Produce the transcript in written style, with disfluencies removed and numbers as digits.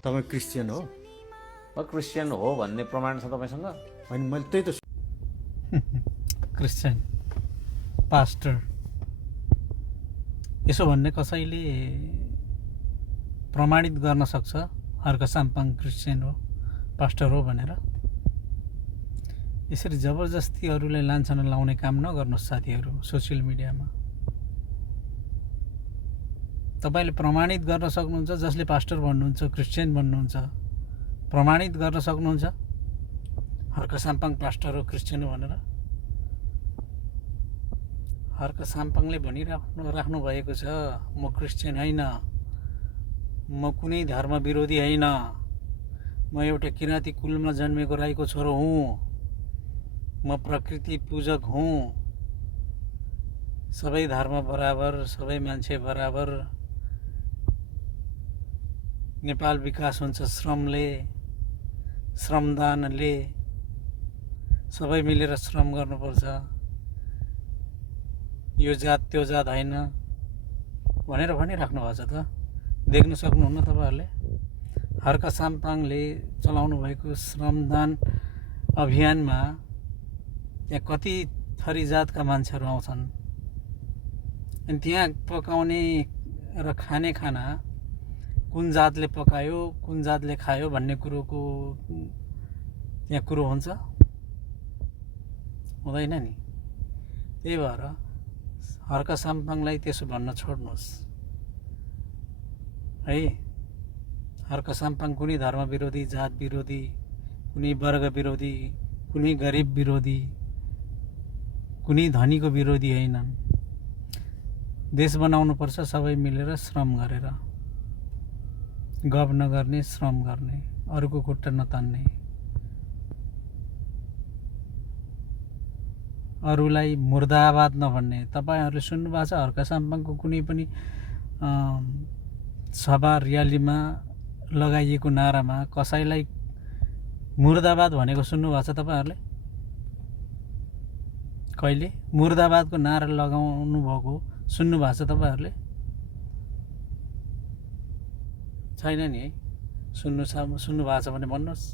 तपाईँ क्रिस्चियन हो? म क्रिस्चियन हो भन्ने प्रमाण छ तपाईँसँग? होइन, मैले त्यही त क्रिस्चियन पास्टर यसो भन्ने कसैले प्रमाणित गर्न सक्छ हर्क साम्पाङ क्रिस्चियन हो, पास्टर हो भनेर? यसरी जबरजस्ती अरूलाई लान्छना लाउने काम नगर्नुहोस् साथीहरू सोसियल मिडियामा। तपाईँले प्रमाणित गर्न सक्नुहुन्छ, जसले पास्टर भन्नुहुन्छ, क्रिस्चियन भन्नुहुन्छ, प्रमाणित गर्न सक्नुहुन्छ हर्क साम्पाङ पास्टर हो, क्रिस्चियन हो भनेर? हर्क साम्पाङले राख्नु भएको छ, म क्रिस्चियन होइन, म कुनै धर्म विरोधी होइन, म एउटा किराँती कुलमा जन्मेको राईको छोरो हुँ, म प्रकृति पूजक हुँ, सबै धर्म बराबर, सबै मान्छे बराबर, नेपाल विकास हुन्छ श्रमले, श्रमदानले, सबै मिलेर श्रम गर्नुपर्छ, यो जात त्यो जात होइन भनेर भनिराख्नु भएको छ त। देख्न सक्नुहुन्न तपाईँहरूले? हर्क साम्पाङले चलाउनु भएको श्रमदान अभियानमा त्यहाँ कति थरी जातका मान्छेहरू आउँछन्, अनि त्यहाँ पकाउने र खाने खाना कुन जातले पकायो, कुन जातले खायो भन्ने कुरोको त्यहाँ कुरो हुन्छ? हुँदैन नि। त्यही भएर हर्क साम्पाङलाई त्यसो भन्न छोड्नुहोस् है। हर्क साम्पाङ कुनै धर्म विरोधी, जात विरोधी, कुनै वर्ग विरोधी, कुनै गरिब विरोधी, कुनै धनीको विरोधी होइनन्। देश बनाउनुपर्छ सबै मिलेर श्रम गरेर, गफ नगर्ने, श्रम गर्ने, अरूको खुट्टा नतान्ने, अरूलाई मुर्दाबाद नभन्ने। तपाईँहरूले सुन्नुभएको छ हर्क साम्पाङको कुनै पनि सभा र्यालीमा लगाइएको नारामा कसैलाई मुर्दाबाद भनेको सुन्नुभएको छ तपाईँहरूले? कहिले मुर्दाबादको नारा लगाउनु भएको सुन्नुभएको छ तपाईँहरूले? छैन नि है। सुन्नुभएको छ भने भन्नुहोस्।